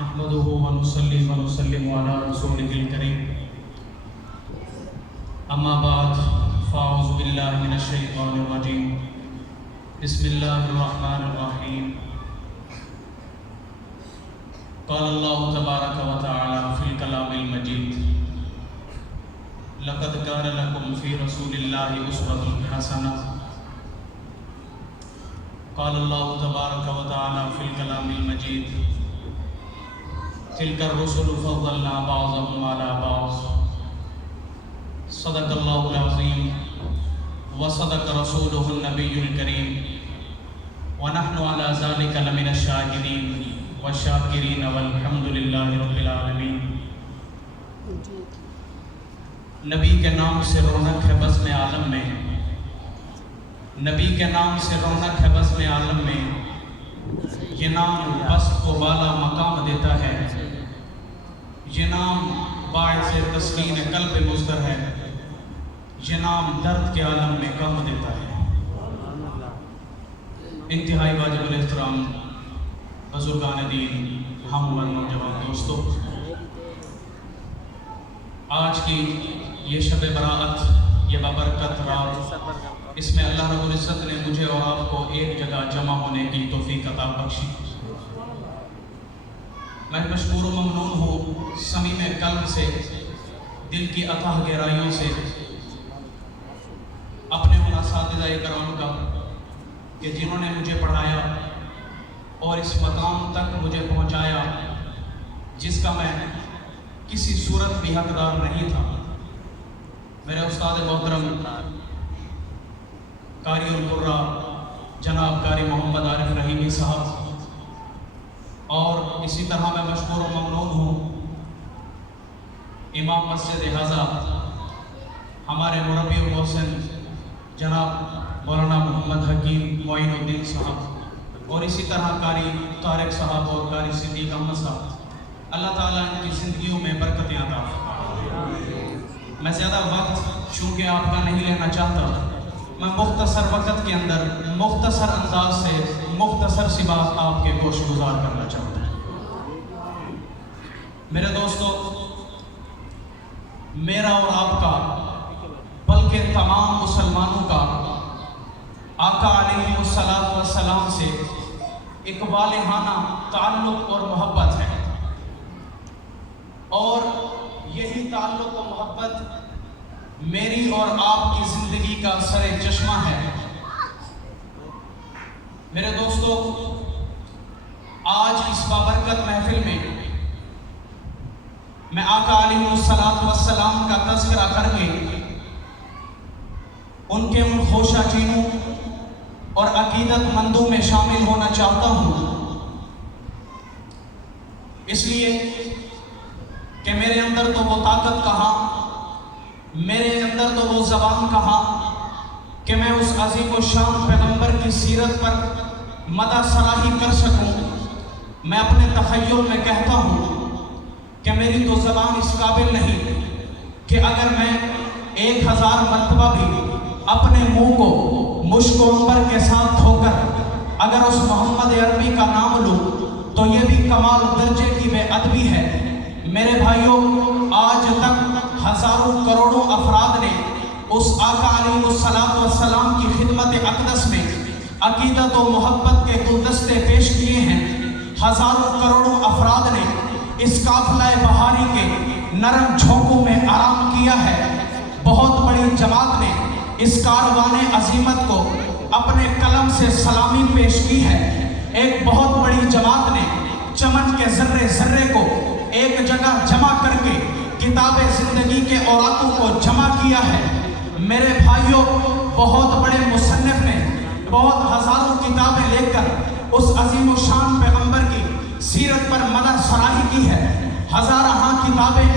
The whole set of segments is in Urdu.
نحمده ونصلي ونسلم على رسوله الكريم اما بعد فاعوذ باللہ من الشیطان الرجیم بسم اللہ الرحمن الرحیم قال اللہ تبارک و تعالی فی الکلام المجید لقد کان لکم فی رسول اللہ اسوۃ حسنہ قال اللہ تبارک و تعالی فی الکلام المجید تلک الرسل فضلنا بعضهم على بعض صدق اللہ العظیم وصدق رسولہ النبی الکریم ونحن على ذلك لمن الشاہدین والشاکرین والحمد للہ رب العالمین۔ نبی کے نام سے رونق ہے بزم عالم میں، نبی کے نام سے رونق ہے بزم عالم میں، یہ نام بست کو بالا مقام دیتا ہے، یہ نام باعث تسکین قلب مضطر ہے، یہ نام درد کے عالم میں غم دیتا ہے۔ انتہائی واجب الاحترام بزرگان دین، ہم عمر نوجوان دوستو، آج کی یہ شب برات، یہ بابرکت رات، اس میں اللہ رب العزت نے مجھے اور آپ کو ایک جگہ جمع ہونے کی توفیق عطا بخشی۔ میں مشکور و ممنون ہوں صمیم قلب سے، دل کی اتھاہ گہرائیوں سے اپنے ان اساتذہ کرام کا کہ جنہوں نے مجھے پڑھایا اور اس مقام تک مجھے پہنچایا جس کا میں کسی صورت بھی حقدار نہیں تھا۔ میرے استاد محترم قاری القرآ جناب قاری محمد عارف رحیمی صاحب، اور اسی طرح میں مشکور و ممنون ہوں امام مسجد حضا ہمارے مربی و محسن جناب مولانا محمد حکیم معین الدین صاحب، اور اسی طرح قاری طارق صاحب اور قاری صدیق احمد صاحب۔ اللہ تعالیٰ ان کی زندگیوں میں برکتیں عطا فرمائے۔ میں زیادہ وقت چونکہ آپ کا نہیں لینا چاہتا، میں مختصر وقت کے اندر مختصر انداز سے مختصر سی بات آپ کے گوش گزار کرنا چاہتا ہوں۔ میرے دوستو، میرا اور آپ کا بلکہ تمام مسلمانوں کا آقا علیہ السلام سے ایک والہانہ تعلق اور محبت ہے، اور یہی تعلق و محبت میری اور آپ کی زندگی کا سر چشمہ ہے۔ میرے دوستو، آج اس بابرکت محفل میں میں آقا علیہ السلام کا تذکرہ کر کے ان کے ان خوشہ چینوں اور عقیدت مندوں میں شامل ہونا چاہتا ہوں، اس لیے کہ میرے اندر تو وہ طاقت کہاں، میرے اندر تو وہ زبان کہاں کہ میں اس عظیم و شان پیغمبر کی سیرت پر مدح سراہی کر سکوں۔ میں اپنے تخیل میں کہتا ہوں کہ میری تو زبان اس قابل نہیں کہ اگر میں 1000 مرتبہ بھی اپنے منہ کو مشک و عنبر کے ساتھ دھو کر اگر اس محمد عربی کا نام لوں تو یہ بھی کمال درجے کی بے ادبی ہے۔ میرے بھائیوں، آج تک ہزاروں کروڑوں افراد نے اس آقا علیہ السلام کی خدمت اقدس میں عقیدت و محبت کے گلدستے پیش کیے ہیں۔ ہزاروں کروڑوں افراد نے اس قافلہ بہاری کے نرم جھونکوں میں آرام کیا ہے۔ بہت بڑی جماعت نے اس کاروان عظیمت کو اپنے قلم سے سلامی پیش کی ہے۔ ایک بہت بڑی جماعت نے چمن کے ذرے ذرے کو ایک جگہ جمع کر کے کتاب زندگی کے اوراقوں کو جمع کیا ہے۔ میرے بھائیوں، بہت بڑے مصنف نے بہت ہزاروں کتابیں لے کر اس عظیم و شان پیغمبر کی سیرت پر مدح سراہی کی ہے۔ ہزارہ کتابیں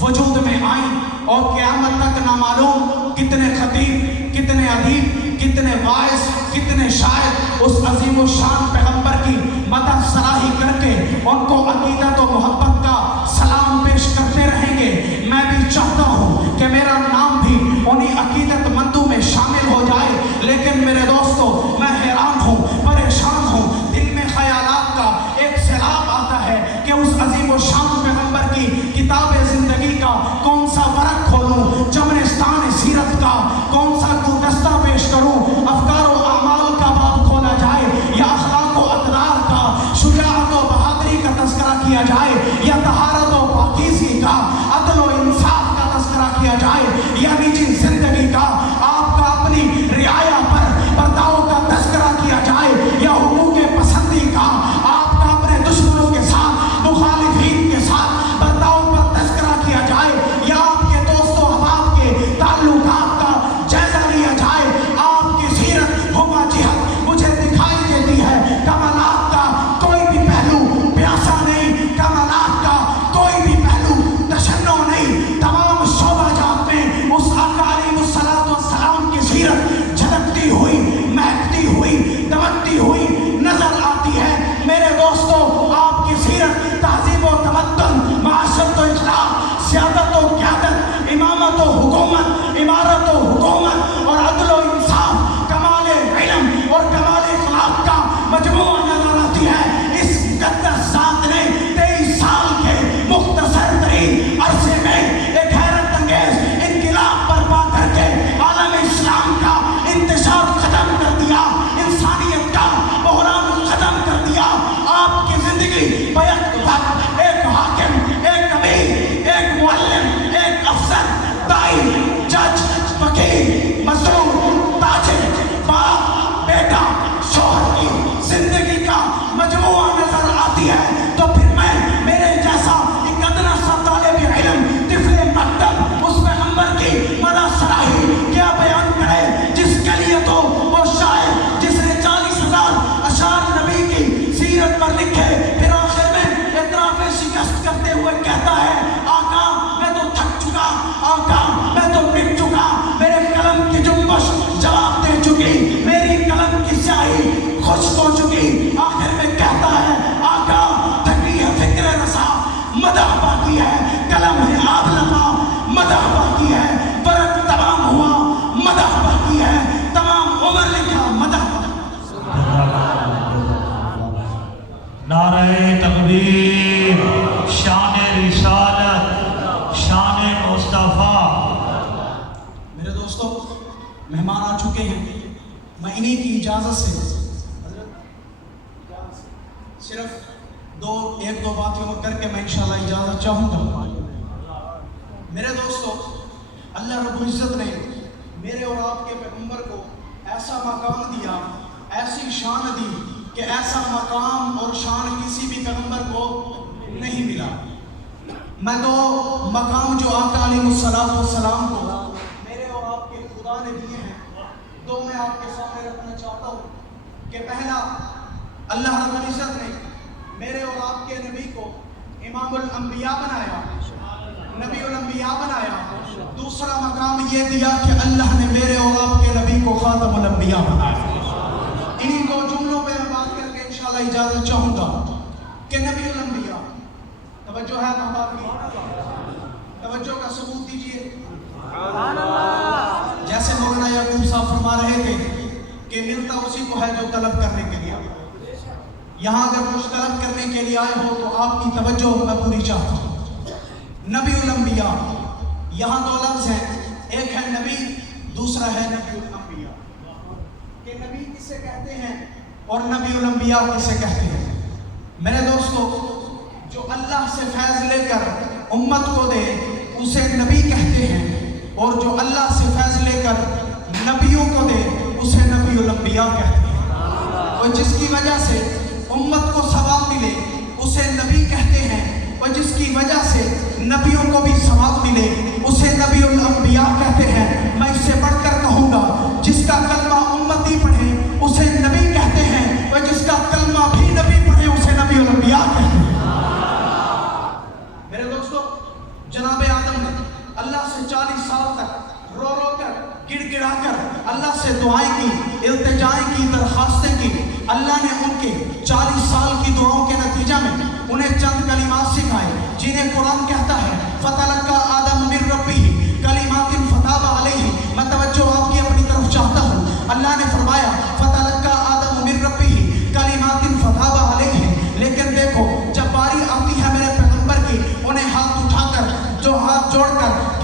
وجود میں آئیں اور قیامت تک نہ معلوم کتنے خطیب، کتنے ادیب، کتنے واعظ، کتنے شاعر اس عظیم و شان پیغمبر کی مدح سراہی کر کے ان کو عقیدت و محبت کا سلام پیش کرتے رہیں گے۔ میں بھی چاہتا ہوں کہ میرا نام بھی انہی عقیدت مندوں میں شامل ہو جائے، لیکن میرے دوستو، میں حیران ہوں، پریشان ہوں، دل میں خیالات کا ایک سیلاب آتا ہے۔ کہ اس عظیم و شان پیغمبر کی کتاب زندگی کا کون سا ورق کھولوں، چمنستان سیرت کا کون سا گلدستہ پیش کروں، افکار و اعمال کا باب کھولا جائے یا اخلاق و اقدار کا، شجاعت و بہادری کا تذکرہ کیا جائے یا طہارت و پاکیزگی کا، عدل و انصاف کا تذکرہ کیا جائے یا نجی زندگی کا، آپ کا اپنی رعایا پر برداؤ کا تذکرہ کیا جائے یا حقوق پسندی کا، آپ کا اپنے دشمنوں کے ساتھ مخالفین کے ساتھ برداؤ پر تذکرہ کیا جائے یا آپ کے دوست و احباب کے تعلقات کا جائزہ لیا جائے، آپ کی سیرت ہما جہت مجھے دکھائی دیتی ہے، کمالات کا کوئی بھی پہلو پیاسا نہیں، کمالات کا کوئی بھی پہلو تشنع نہیں، تمام شعبہ جات میں اس آقا علیہ الصلوۃ والسلام کی سیرت جھلکتی ہوئی، مہکتی ہوئی، دمکتی ہوئی نظر آتی ہے۔ میرے دوستو، آپ کی سیرت تہذیب و تمدن، معاشرت و اخلاق، سیادت و قیادت، امامت و حکومت، عمارت و حکومت اور عدل و انصاف، کمال علم اور کمال اخلاق کا مجموعہ نظر آتی ہے۔ اس مقدس ذات نے 23 سال کے مختصر ترین عرصے میں ایک حیرت انگیز انقلاب برپا کر کے عالم اسلام کا انتشار ختم کر دیا، انسانیت کا بحران ختم کر دیا۔ آپ کی زندگی بیک وقت ایک حاکم، ایک امیر، ایک معلم، ایک افسر، دائی، جج، وکیل، مزدور، تاجر، باپ، بیٹا، شوہر کی زندگی کا مجموعہ نظر آتی ہے۔ تو پھر میرے جیسا ایک ادنا سا طالب علم، طفل مکتب، اس پیغمبر کی مدح سراہی کیا بیان کرے جس کے لیے تو وہ شاعر جس نے 40,000 اشعار نبی کی سیرت پر لکھے، پھر آخر میں اعتراف شکست کرتے ہوئے کہتا ہے، آقا میں تو تھک چکا، آقا میں تو مٹ چکا، میرے قلم کی جنبش جواب دے چکی، میری قلم کی سیاہی خشک ہو چکی۔ آخر میں کہتا ہے، آقا تھکی ہے فکر رسا، مدح باقی ہے، قلم ہے آب لگا، مدح باقی ہے، ورق تمام ہوا، مدح باقی ہے، تمام عمر لکھا، مدح باقی۔ نعرہ تکبیر، شان رسالت، شان مصطفیٰ۔ میرے دوستو، مہمان آ چکے ہیں، میں انہی کی اجازت سے صرف ایک دو باتوں کر کے میں انشاءاللہ اجازت چاہوں گا۔ میرے دوستو، اللہ رب العزت نے میرے اور آپ کے پیغمبر کو ایسا مقام دیا، ایسی شان دی کہ ایسا مقام اور شان کسی بھی پیغمبر کو نہیں ملا۔ میں دو مقام جو آقا علیہ الصلوۃ والسلام کو میرے اور آپ کے خدا نے دیے ہیں، دو میں آپ کے سامنے رکھنا چاہتا ہوں کہ پہلا، اللہ رب العزت نے میرے اور آپ کے نبی کو امام الانبیاء بنایا، نبی الانبیاء بنایا۔ دوسرا مقام یہ دیا کہ اللہ نے میرے اور آپ کے نبی کو خاتم الانبیاء بنایا۔ انہی دو جملوں پہ میں بات کر کے انشاءاللہ اجازت چاہوں گا کہ نبی الانبیاء، توجہ ہے محباب کی، توجہ کا ثبوت دیجئے۔ جیسے مولانا یعقوب صاحب فرما رہے تھے کہ ملتا اسی کو ہے جو طلب کرنے کے لیے آئے۔ یہاں اگر کچھ طلب کرنے کے لیے آئے ہو تو آپ کی توجہ میں پوری چاہتا ہوں۔ نبی الانبیاء، یہاں دو لفظ ہیں، ایک ہے نبی، دوسرا ہے نبی الانبیاء۔ کہ نبی کسے کہتے ہیں اور نبی الانبیاء کسے کہتے ہیں؟ میرے دوستو، جو اللہ سے فیض لے کر امت کو دے اسے نبی کہتے ہیں، اور جو اللہ سے فیض لے کر نبیوں کو دے اسے نبی الانبیاء کہتے ہیں۔ اور جس کی وجہ سے امت کو ثواب ملے اسے نبی کہتے ہیں، اور جس کی وجہ سے نبیوں کو بھی ثواب ملے اسے نبی الانبیاء کہتے ہیں۔ میں اس سے بڑھ کر کہوں گا، جس کا کلمہ امتی پڑھے اسے نبی کہتے ہیں، اور جس کا کلمہ بھی نبی پڑھے اسے نبی الانبیاء کہتے ہیں۔ میرے دوستو، جناب آدم نے اللہ سے 40 سال تک رو رو کر، گڑ گڑا کر اللہ سے دعائیں کی، التجائیں کی، درخواستیں کی۔ اللہ نے ان کے 40 سال کی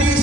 30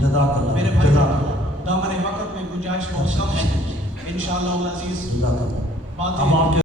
جزاک اللہ میرے بھائی جزاک اللہ دامن وقت میں گنجائش بہت کم ہے انشاءاللہ العزیز جزاک اللہ باتیں ہم آپ کے